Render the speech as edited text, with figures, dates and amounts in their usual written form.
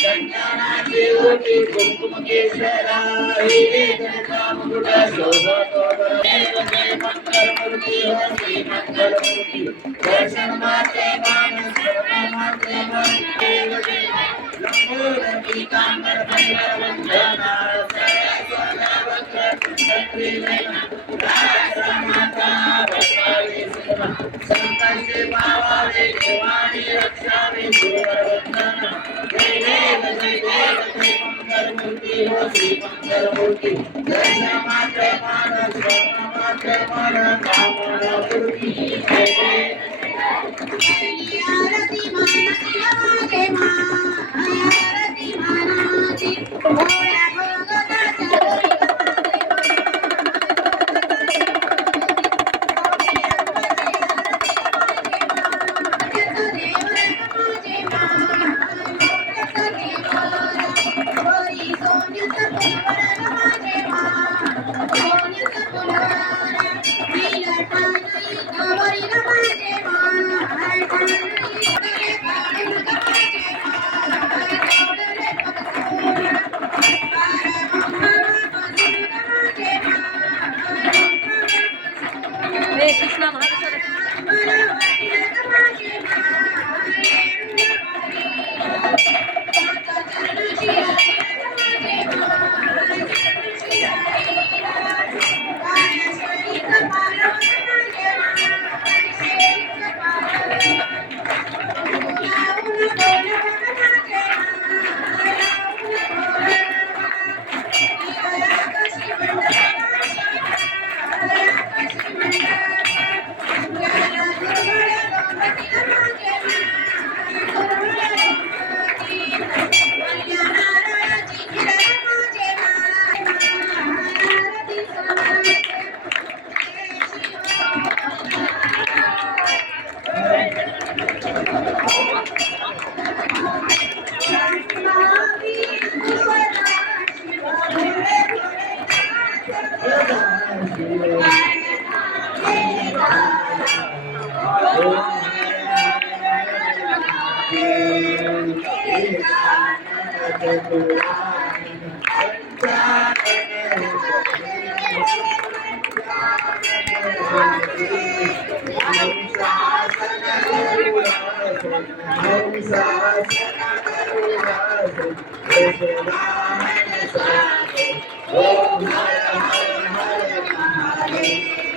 संतानाचे ओटी कुंकुम केशरा हे गणकामुकुट शोभतो देव जय मंगलमूर्ती हो श्री मंगलमूर्ती दर्शन मात्रे मान सर्व मात्रे मन देव जय लंबोदर पीतांबर पंडर वंदना सरस्वती वक्र छत्री नयना माता वक्रावी सुना संतांचे पावावे देवानी रक्षावे गुरुवर वंदना मंगलमूर्ती हो श्री मंगलमूर्ती दर्शन मात्र मान स्वर्ण मात्र मन कामना पूर्ती आरती मानाची लागे मा आरती मानाची भोळ्या भगताच्या Krishna Om Hare Hare Hare Hare